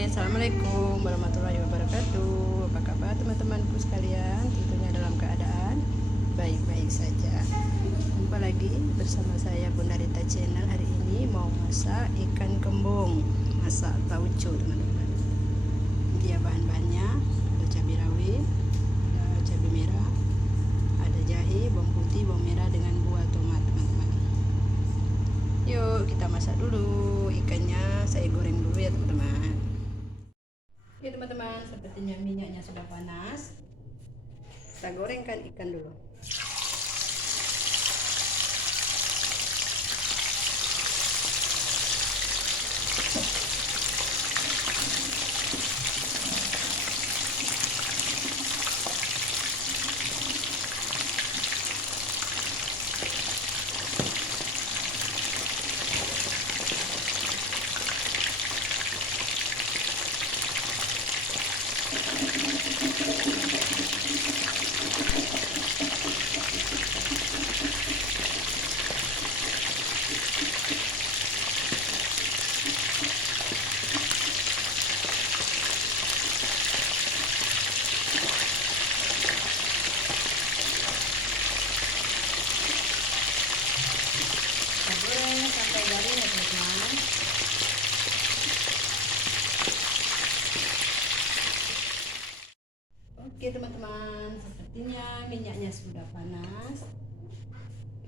Assalamualaikum warahmatullahi wabarakatuh. Apa kabar teman-temanku sekalian? Tentunya dalam keadaan baik-baik saja. Jumpa lagi bersama saya Bunda Rita Channel. Hari ini mau masak ikan kembung, masak tauco teman-teman. Dia bahan-bahannya ada cabai rawit, ada cabai merah, ada jahe, bawang putih, bawang merah dengan buah tomat teman-teman. Yuk kita masak dulu ikannya. Saya goreng dulu ya teman-teman. Oke teman-teman, sepertinya minyaknya sudah panas. Kita gorengkan ikan dulu. Sampai garing ya teman-teman. Oke teman-teman, sepertinya minyaknya sudah panas.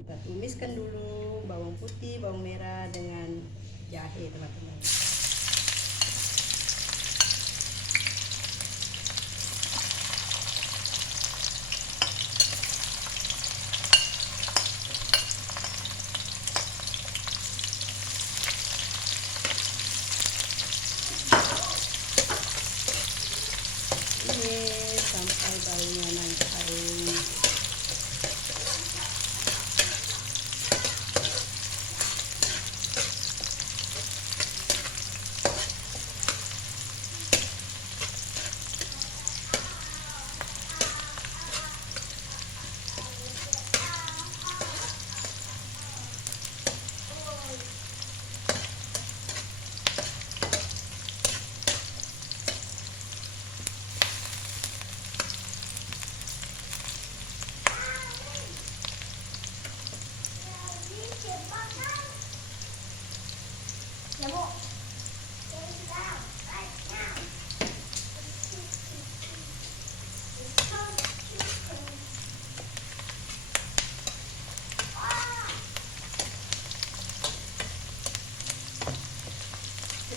Kita tumiskan dulu bawang putih, bawang merah dengan jahe teman-teman. Sampai baunya nanti harum.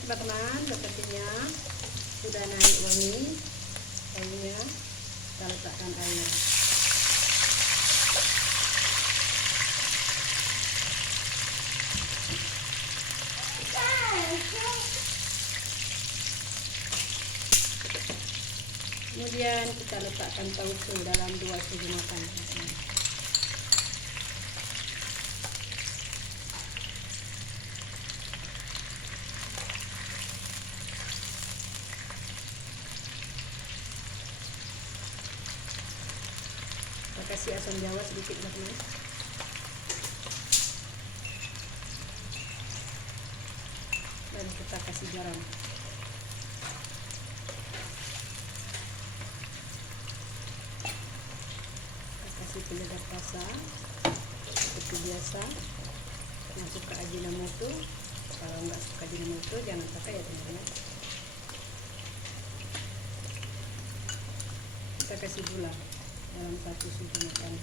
Teman-teman, sepertinya sudah naik wangi baunya. Kita letakkan air. Kemudian kita letakkan tauco dalam 2 segi makan. Kita kasih asam jawa sedikit teman-teman. Dan kita kasih garam. Penyedap rasa seperti biasa. Yang suka ajinomoto, kalau nggak suka ajinomoto jangan pakai ya teman-teman. Kita kasih gula dalam 1 segi makan.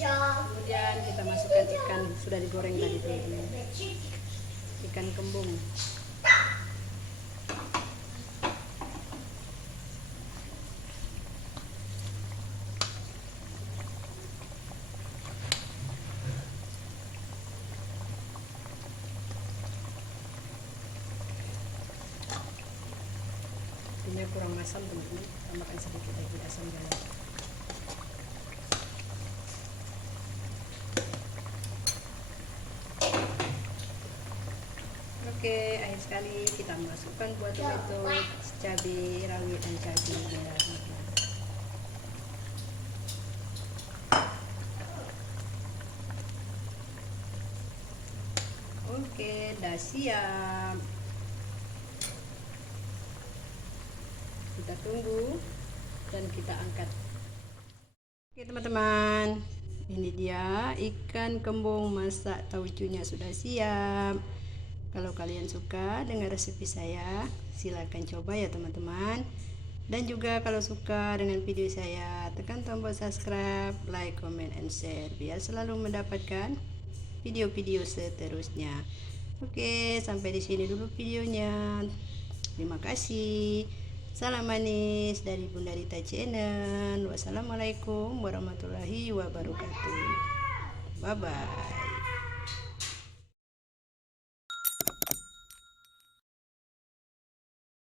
Kemudian kita masukkan ikan sudah digoreng tadi teman-teman. Ikan kembung. Ini kurang asam teman-teman, tambahkan sedikit lagi asam jawa. Oke, akhir sekali kita masukkan buah tomato, cabai rawit dan cabai merah. Oke, dah siap. Kita tunggu dan kita angkat. Oke teman-teman, ini dia ikan kembung masak tauconya sudah siap. Kalau kalian suka dengan resep saya, silahkan coba ya teman-teman. Dan juga kalau suka dengan video saya, tekan tombol subscribe, like, comment, and share biar selalu mendapatkan video-video seterusnya. Oke, sampai di sini dulu videonya. Terima kasih. Salam manis dari Bunda Rita Channel. Wassalamualaikum warahmatullahi wabarakatuh. Bye bye.